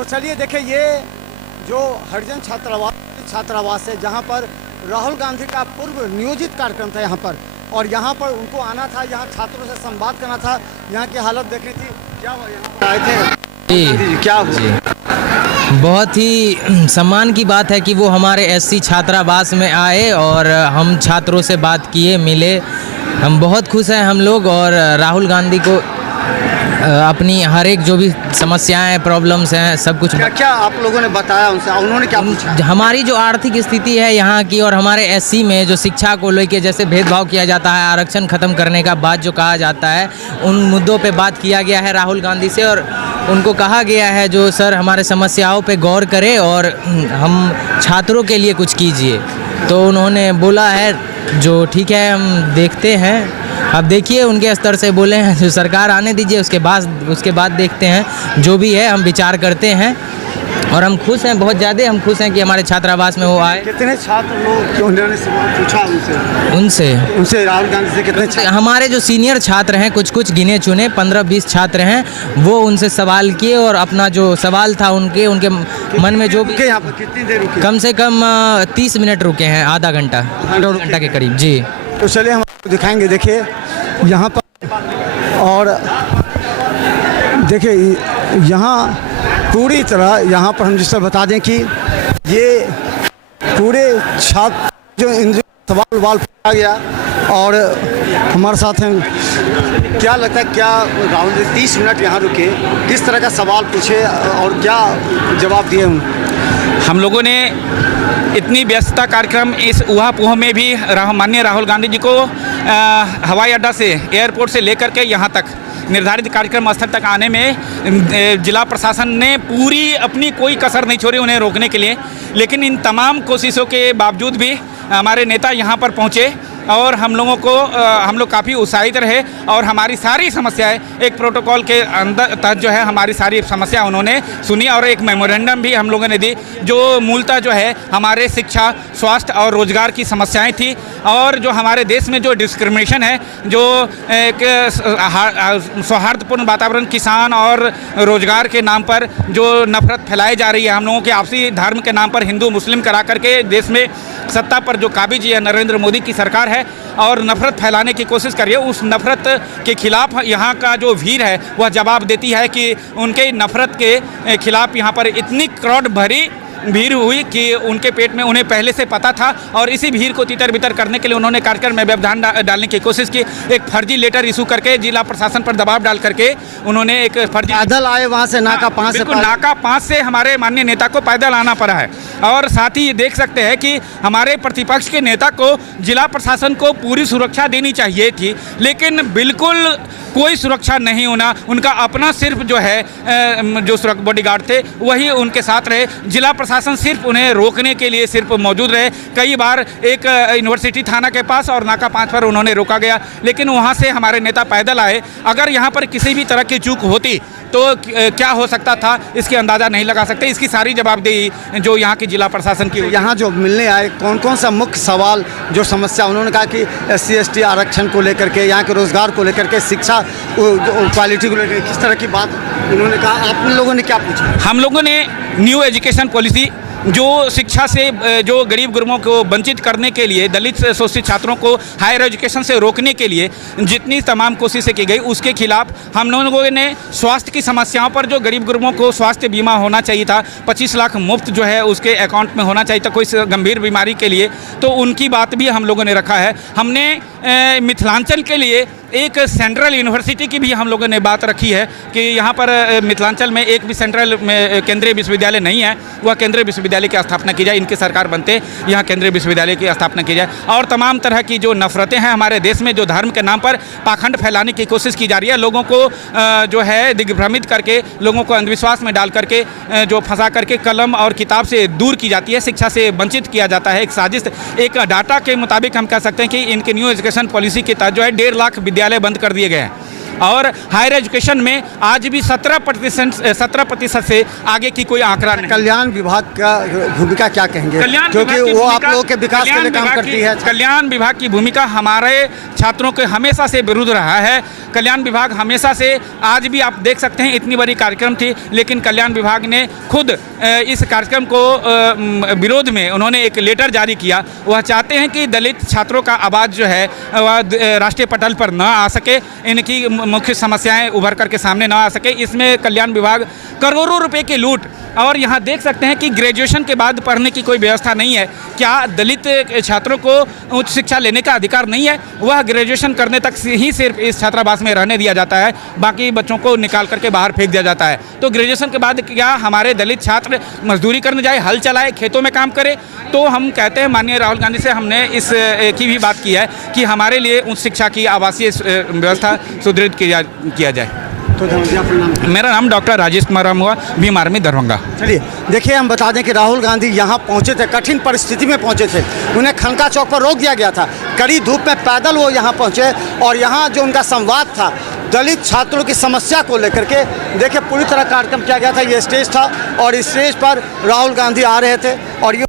तो चलिए देखिए, ये जो हरिजन छात्रावास है जहाँ पर राहुल गांधी का पूर्व नियोजित कार्यक्रम था यहाँ पर, और यहाँ पर उनको आना था, यहाँ छात्रों से संवाद करना था, यहाँ की हालत देखनी थी। क्या हुआ, यहाँ पर आए थे जी, क्या हुआ? बहुत ही सम्मान की बात है कि वो हमारे एससी छात्रावास में आए और हम छात्रों से बात किए, मिले। हम बहुत खुश हैं हम लोग, और राहुल गांधी को अपनी हर एक जो भी समस्याएं, प्रॉब्लम्स हैं, सब कुछ क्या आप लोगों ने बताया उनसे, उन्होंने क्या पूछा? हमारी जो आर्थिक स्थिति है यहाँ की, और हमारे एससी में जो शिक्षा को लेकर जैसे भेदभाव किया जाता है, आरक्षण खत्म करने का बात जो कहा जाता है, उन मुद्दों पे बात किया गया है राहुल गांधी से, और उनको कहा गया है जो सर हमारे समस्याओं पे गौर करें और हम छात्रों के लिए कुछ कीजिए। तो उन्होंने बोला है जो ठीक है, हम देखते हैं। अब देखिए उनके स्तर से बोले हैं, जो सरकार आने दीजिए, उसके बाद देखते हैं, जो भी है हम विचार करते हैं। और हम खुश हैं, बहुत ज़्यादा हम खुश हैं कि हमारे छात्रावास में वो आए। कितने छात्र लोग उन्होंने सवाल पूछा उनसे राहुल गांधी से? कितने छात्र? हमारे जो सीनियर छात्र हैं, कुछ गिने चुने 15-20 छात्र हैं, वो उनसे सवाल किए और अपना जो सवाल था उनके मन में जो रुके यहाँ पर कितनी देर रुके? कम से कम 30 मिनट रुके हैं, आधा घंटा के करीब जी। तो चलिए हम आपको दिखाएंगे, देखिए यहाँ पर, और देखिए यहाँ पूरी तरह यहाँ पर हम जिस तरह बता दें कि ये पूरे छात्र जो इन सवाल पूछा गया, और हमारे साथ हैं, क्या लगता है क्या राहुल जी 30 मिनट यहाँ रुके, किस तरह का सवाल पूछे और क्या जवाब दिए हम लोगों ने? इतनी व्यस्तता कार्यक्रम इस ऊहापोह में भी माननीय राहुल गांधी जी को हवाई अड्डा से, एयरपोर्ट से लेकर के यहाँ तक निर्धारित कार्यक्रम स्थल तक आने में जिला प्रशासन ने पूरी अपनी कोई कसर नहीं छोड़ी उन्हें रोकने के लिए। लेकिन इन तमाम कोशिशों के बावजूद भी हमारे नेता यहाँ पर पहुँचे, और हम लोग काफ़ी उत्साहित रहे, और हमारी सारी समस्याएं एक प्रोटोकॉल के अंदर तहत जो है हमारी सारी समस्या उन्होंने सुनी, और एक मेमोरेंडम भी हम लोगों ने दी, जो मूलतः जो है हमारे शिक्षा, स्वास्थ्य और रोजगार की समस्याएं थी, और जो हमारे देश में जो डिस्क्रिमिनेशन है, जो एक सौहार्दपूर्ण वातावरण, किसान और रोजगार के नाम पर जो नफरत फैलाई जा रही है, हम लोगों के आपसी धर्म के नाम पर हिंदू मुस्लिम करा करके देश में सत्ता पर जो काबिज है नरेंद्र मोदी की सरकार है, और नफरत फैलाने की कोशिश कर रही है, उस नफरत के खिलाफ यहाँ का जो भीड़ है वह जवाब देती है कि उनके नफरत के खिलाफ यहाँ पर इतनी क्राउड भरी भीड़ हुई कि उनके पेट में उन्हें पहले से पता था, और इसी भीड़ को तितर बितर करने के लिए उन्होंने कार्यक्रम में व्यवधान डालने की कोशिश की। एक फर्जी लेटर इशू करके जिला प्रशासन पर दबाव डाल करके उन्होंने एक फर्जी पैदल आए वहाँ से, नाका 5 से, बिल्कुल नाका 5 से हमारे माननीय नेता को पैदल आना पड़ा है। और साथ ही ये देख सकते हैं कि हमारे प्रतिपक्ष के नेता को जिला प्रशासन को पूरी सुरक्षा देनी चाहिए थी, लेकिन बिल्कुल कोई सुरक्षा नहीं होना, उनका अपना सिर्फ जो है जो सुरक्षा बॉडीगार्ड थे वही उनके साथ रहे। जिला प्रशासन सिर्फ उन्हें रोकने के लिए सिर्फ मौजूद रहे। कई बार एक यूनिवर्सिटी थाना के पास और नाका 5 पर उन्होंने रोका गया, लेकिन वहाँ से हमारे नेता पैदल आए। अगर यहाँ पर किसी भी तरह की चूक होती तो क्या हो सकता था, इसकी अंदाज़ा नहीं लगा सकते। इसकी सारी जवाबदेही जो यहाँ की जिला प्रशासन की। यहाँ जो मिलने आए, कौन कौन सा मुख्य सवाल, जो समस्या, उन्होंने कहा कि SC/ST आरक्षण को लेकर के, यहाँ के रोजगार को लेकर के, शिक्षा क्वालिटी को लेकर किस तरह की बात उन्होंने कहा? आप लोगों ने क्या पूछा? हम लोगों ने न्यू एजुकेशन पॉलिसी, जो शिक्षा से जो गरीब गुरबों को वंचित करने के लिए, दलित शोषित छात्रों को हायर एजुकेशन से रोकने के लिए जितनी तमाम कोशिशें की गई, उसके खिलाफ हम लोगों ने स्वास्थ्य की समस्याओं पर, जो गरीब गुरबों को स्वास्थ्य बीमा होना चाहिए था, 25 लाख मुफ्त जो है उसके अकाउंट में होना चाहिए था कोई गंभीर बीमारी के लिए, तो उनकी बात भी हम लोगों ने रखा है। हमने मिथिलांचल के लिए एक सेंट्रल यूनिवर्सिटी की भी हम लोगों ने बात रखी है कि यहाँ पर मिथिलांचल में एक भी सेंट्रल में केंद्रीय विश्वविद्यालय नहीं है, वह केंद्रीय विश्वविद्यालय की स्थापना की जाए। इनकी सरकार बनते यहाँ केंद्रीय विश्वविद्यालय की स्थापना की जाए। और तमाम तरह की जो नफरतें हैं हमारे देश में, जो धर्म के नाम पर पाखंड फैलाने की कोशिश की जा रही है, लोगों को जो है दिग्भ्रमित करके, लोगों को अंधविश्वास में डाल करके, जो फंसा करके कलम और किताब से दूर की जाती है, शिक्षा से वंचित किया जाता है। एक साजिश, एक डाटा के मुताबिक हम कह सकते हैं कि इनके न्यू एजुकेशन पॉलिसी के तहत जो है 1.5 लाख विद्यालय बंद कर दिए गए हैं। और हायर एजुकेशन में आज भी 17% से आगे की कोई आंकड़ा नहीं। कल्याण विभाग का भूमिका क्या कहेंगे, क्योंकि वो आप लोगों के विकास के लिए काम करती है। कल्याण विभाग की भूमिका हमारे छात्रों के हमेशा से विरुद्ध रहा है। कल्याण विभाग हमेशा से, आज भी आप देख सकते हैं इतनी बड़ी कार्यक्रम थी, लेकिन कल्याण विभाग ने खुद इस कार्यक्रम को विरोध में उन्होंने एक लेटर जारी किया। वह चाहते हैं कि दलित छात्रों का आवाज़ जो है वह राष्ट्रीय पटल पर न आ सके, इनकी मुख्य समस्याएं उभर करके सामने न आ सके। इसमें कल्याण विभाग करोड़ों रुपए की लूट, और यहाँ देख सकते हैं कि ग्रेजुएशन के बाद पढ़ने की कोई व्यवस्था नहीं है। क्या दलित छात्रों को उच्च शिक्षा लेने का अधिकार नहीं है? वह ग्रेजुएशन करने तक ही सिर्फ इस छात्रावास में रहने दिया जाता है, बाकी बच्चों को निकाल करके बाहर फेंक दिया जाता है। तो ग्रेजुएशन के बाद क्या हमारे दलित छात्र मजदूरी करने जाए, हल चलाए, खेतों में काम करे? तो हम कहते हैं, माननीय राहुल गांधी से हमने इस की भी बात की है कि हमारे लिए उच्च शिक्षा की आवासीय व्यवस्था सुदृढ़ किया जाए। तो मेरा नाम डॉक्टर राजेश कुमार राम हुआ, भीम आर्मी दरभंगा। चलिए देखिए, हम बता दें कि राहुल गांधी यहाँ पहुँचे थे, कठिन परिस्थिति में पहुँचे थे। उन्हें खनका चौक पर रोक दिया गया था, कड़ी धूप में पैदल वो यहाँ पहुँचे, और यहाँ जो उनका संवाद था दलित छात्रों की समस्या को लेकर के, देखिए पूरी तरह कार्यक्रम किया गया था। ये स्टेज था और इस स्टेज पर राहुल गांधी आ रहे थे, और ये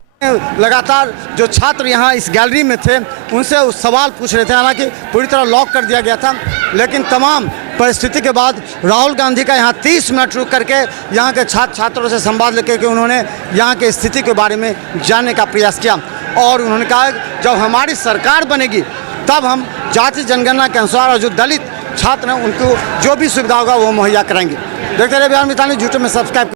लगातार जो छात्र यहाँ इस गैलरी में थे उनसे सवाल पूछ रहे थे। हालांकि पूरी तरह लॉक कर दिया गया था, लेकिन तमाम परिस्थिति के बाद राहुल गांधी का यहाँ 30 मिनट रुक करके यहाँ के छात्रों से संवाद लेकर के उन्होंने यहाँ की स्थिति के बारे में जानने का प्रयास किया। और उन्होंने कहा जब हमारी सरकार बनेगी तब हम जाति जनगणना के अनुसार और जो दलित छात्र हैं उनको जो भी सुविधा होगा वो मुहैया कराएंगे। देखते रहिए बिहार मितानी, यूट्यूब में सब्सक्राइब